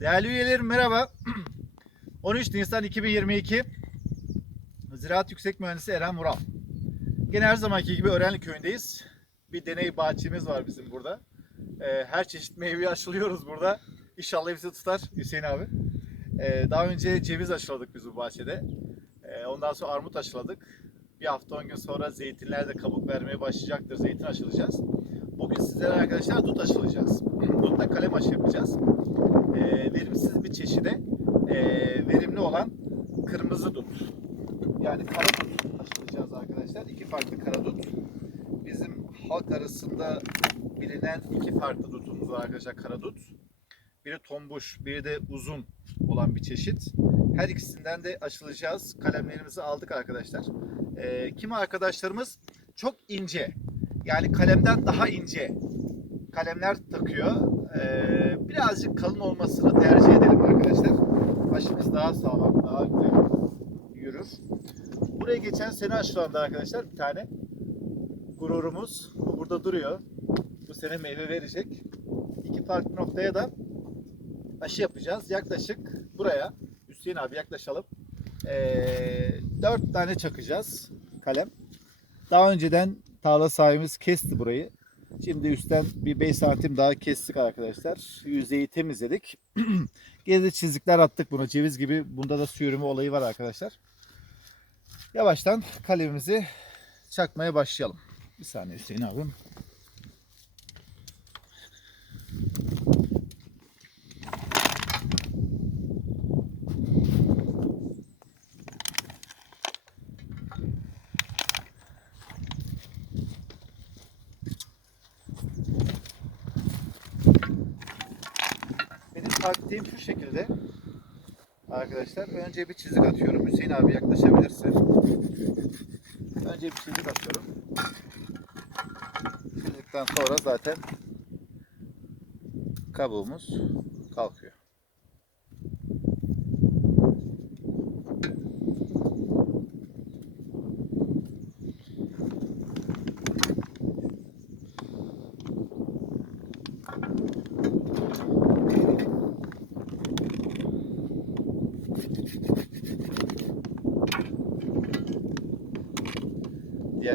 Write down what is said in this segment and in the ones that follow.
Değerli üyelerim merhaba. 13 Nisan 2022 Ziraat Yüksek Mühendisi Eren Mural. Gene her zamanki gibi Örenli Köyü'ndeyiz. Bir deney bahçemiz var bizim burada. Ee, her çeşit meyveyi aşılıyoruz burada. İnşallah hepsi tutar Hüseyin abi. Ee, daha önce ceviz aşıladık biz bu bahçede. Ee, ondan sonra armut aşıladık. Bir hafta 10 gün sonra zeytinler de kabuk vermeye başlayacaktır. Zeytin aşılayacağız. Bugün sizlere arkadaşlar dut aşılayacağız. Dutla kalem aşı yapacağız. Ee, verimsiz bir çeşide ee, verimli olan kırmızı dut. Yani kara dut aşılayacağız arkadaşlar. İki farklı kara dut. Bizim halk arasında bilinen iki farklı dutumuz var arkadaşlar kara dut. Biri tombuş, biri de uzun olan bir çeşit. Her ikisinden de aşılayacağız. Kalemlerimizi aldık arkadaşlar. Ee, kimi arkadaşlarımız çok ince, yani kalemden daha ince kalemler takıyor. Ee, birazcık kalın olmasını tercih edelim arkadaşlar. Başımız daha sağlam, daha güzel yürür. Buraya geçen sene aşılandı arkadaşlar bir tane. Gururumuz. Bu burada duruyor. Bu sene meyve verecek. İki farklı noktaya da aşı yapacağız. Yaklaşık buraya. Hüseyin abi yaklaşalım. Ee, dört tane çakacağız kalem. Daha önceden tarla sahibimiz kesti burayı. Şimdi üstten bir 5 santim daha kestik arkadaşlar. Yüzeyi temizledik. Geride çizikler attık buna. Ceviz gibi bunda da su yürüme olayı var arkadaşlar. Yavaştan kalemimizi çakmaya başlayalım. Bir saniye Hüseyin abim. Taktiğim şu şekilde. Arkadaşlar önce bir çizik atıyorum. Hüseyin abi yaklaşabilirse. Önce bir çizik atıyorum. Çizikten sonra zaten kabuğumuz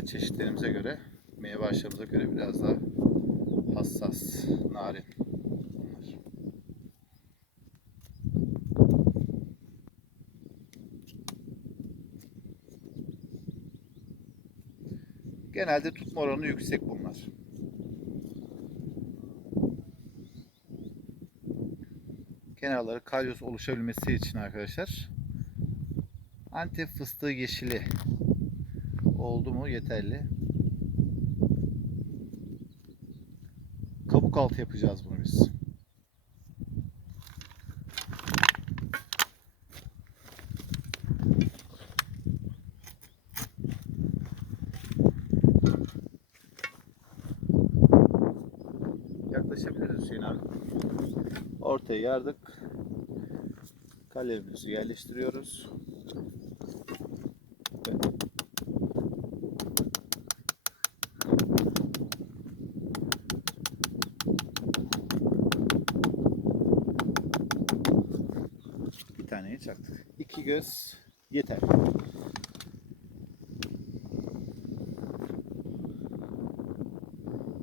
Çeşitlerimize göre, meyve ağaçlarımıza göre biraz daha hassas, narin. Genelde tutma oranı yüksek bunlar. Kenarları kalyoz oluşabilmesi için arkadaşlar Antep fıstığı yeşili oldu mu yeterli. Kabuk altı yapacağız bunu biz. Yaklaşabiliriz Hüseyin abi. Ortaya yardık. Kalemimizi yerleştiriyoruz. Bir taneyi çaktık. İki göz yeter.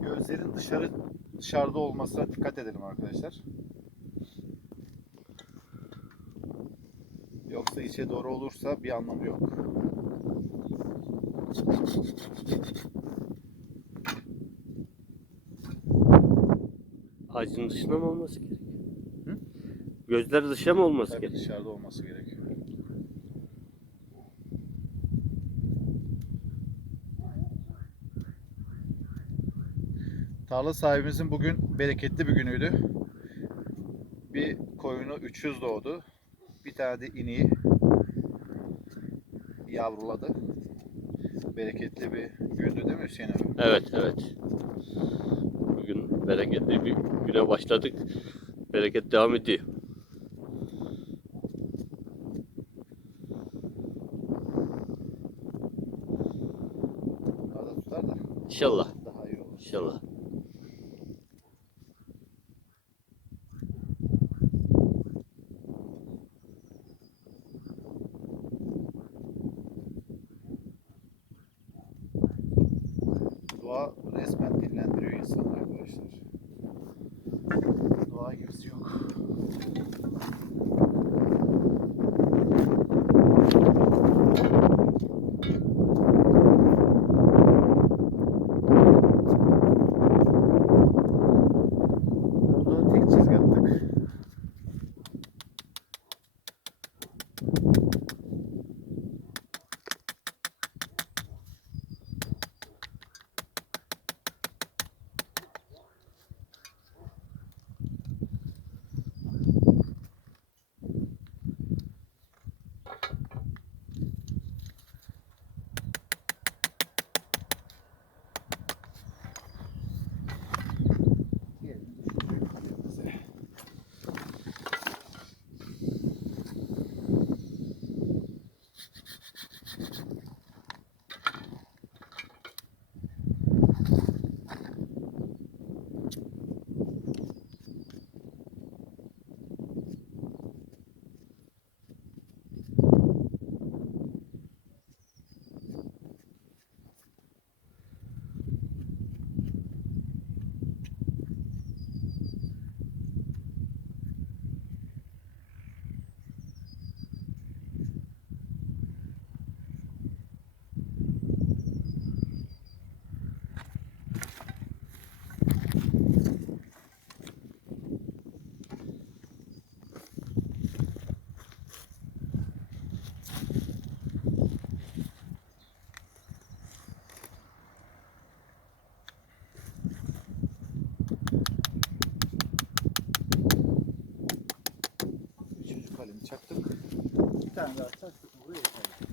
Gözlerin dışarı dışarıda olmasına dikkat edelim arkadaşlar. Yoksa içe doğru olursa bir anlamı yok. Ağacın dışına mı olması gerekiyor? Gözler dışa mı olması Tabii gerekiyor? dışarıda olması gerekiyor. Tarla sahibimizin bugün bereketli bir günüydü. Bir koyunu 300 doğdu. Bir tane de ineği yavruladı. Bereketli bir gündü değil mi Hüseyin abi? Evet, evet. Bugün bereketli bir güne başladık. Bereket devam ediyor. İnşallah. Daha iyi olur. İnşallah. Doğa resmen dinlendiriyor insanı arkadaşlar. Doğa gibisi yok. Bir tane daha çaktık mı buraya yeterli.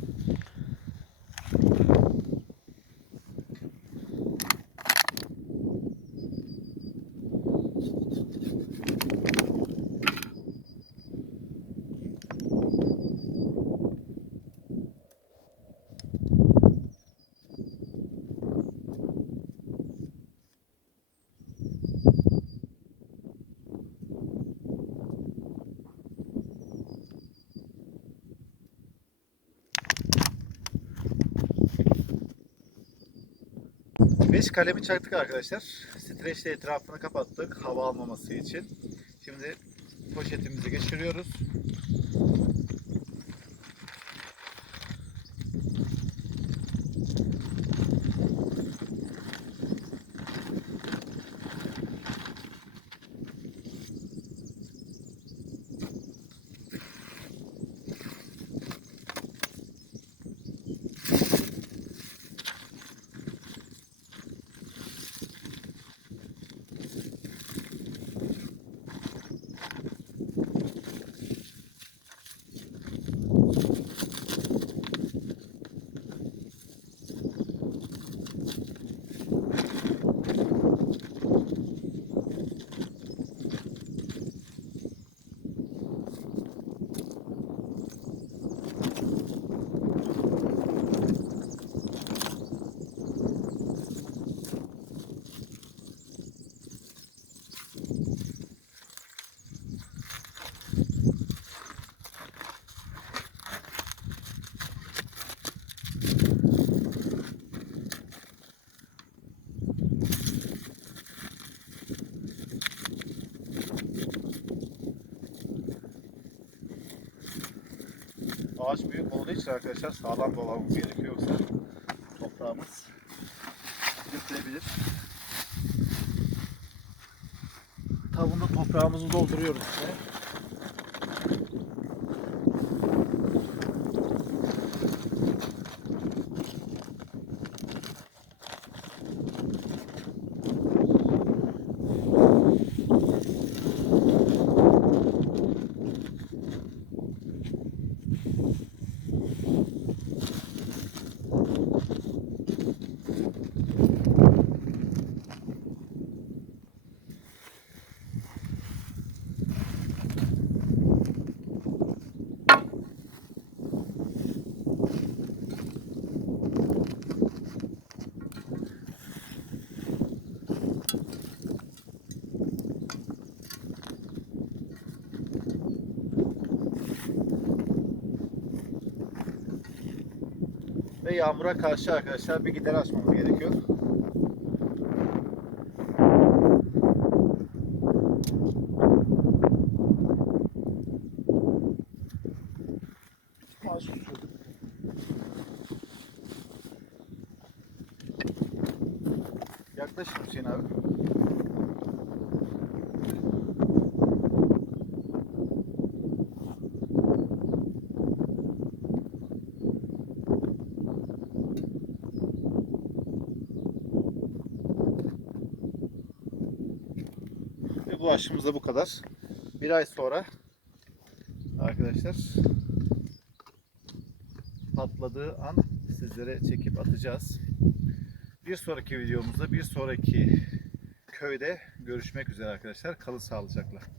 Beş kalemi çaktık arkadaşlar. Streçle etrafını kapattık hava almaması için. Şimdi poşetimizi geçiriyoruz. Ağaç büyük olduğu için arkadaşlar sağlam dolamamız gerekiyor yoksa toprağımız götürebilir. Tavuğunda toprağımızı dolduruyoruz işte. ve yağmura karşı arkadaşlar bir gider açmamız gerekiyor. Yaklaşın Hüseyin abi. Ve bu aşımız da bu kadar. Bir ay sonra arkadaşlar patladığı an sizlere çekip atacağız. Bir sonraki videomuzda bir sonraki köyde görüşmek üzere arkadaşlar. Kalın sağlıcakla.